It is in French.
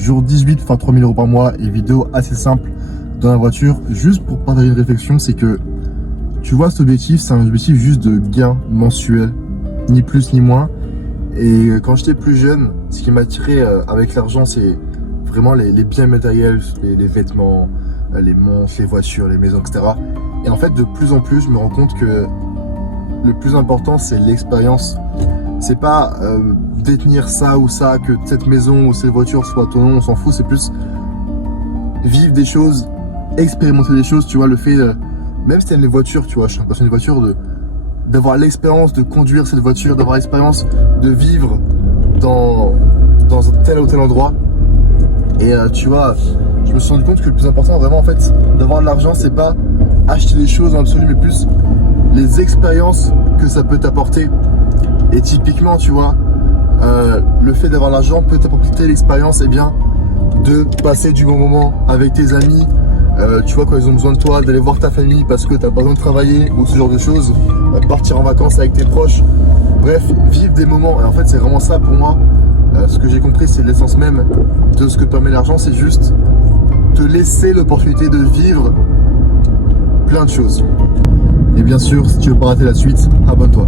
jour 18, enfin 3000 € par mois et vidéo assez simple dans la voiture. Juste pour partager une réflexion, c'est que tu vois, cet objectif, c'est un objectif juste de gain mensuel, ni plus ni moins. Et quand j'étais plus jeune, ce qui m'attirait avec l'argent, c'est vraiment les biens matériels, les vêtements, les montres, les voitures, les maisons, etc. Et en fait, de plus en plus, je me rends compte que le plus important, c'est l'expérience. C'est pas détenir ça ou ça, que cette maison ou cette voiture soit ton nom, on s'en fout. C'est plus vivre des choses, expérimenter des choses. Tu vois, le fait, même si t'aimes les voitures, tu vois, je suis un passionné de voitures, d'avoir l'expérience de conduire cette voiture, d'avoir l'expérience de vivre dans tel ou tel endroit. Et tu vois, je me suis rendu compte que le plus important vraiment en fait d'avoir de l'argent, c'est pas acheter des choses en absolu, mais plus les expériences que ça peut t'apporter. Et typiquement, tu vois, le fait d'avoir de l'argent peut t'apporter l'expérience, et bien de passer du bon moment avec tes amis. Tu vois, quand ils ont besoin de toi, d'aller voir ta famille parce que t'as pas besoin de travailler ou ce genre de choses, partir en vacances avec tes proches, bref, vivre des moments. Et en fait, c'est vraiment ça pour moi. Ce que j'ai compris, c'est l'essence même de ce que permet l'argent, c'est juste te laisser l'opportunité de vivre plein de choses. Et bien sûr, si tu veux pas rater la suite, abonne-toi.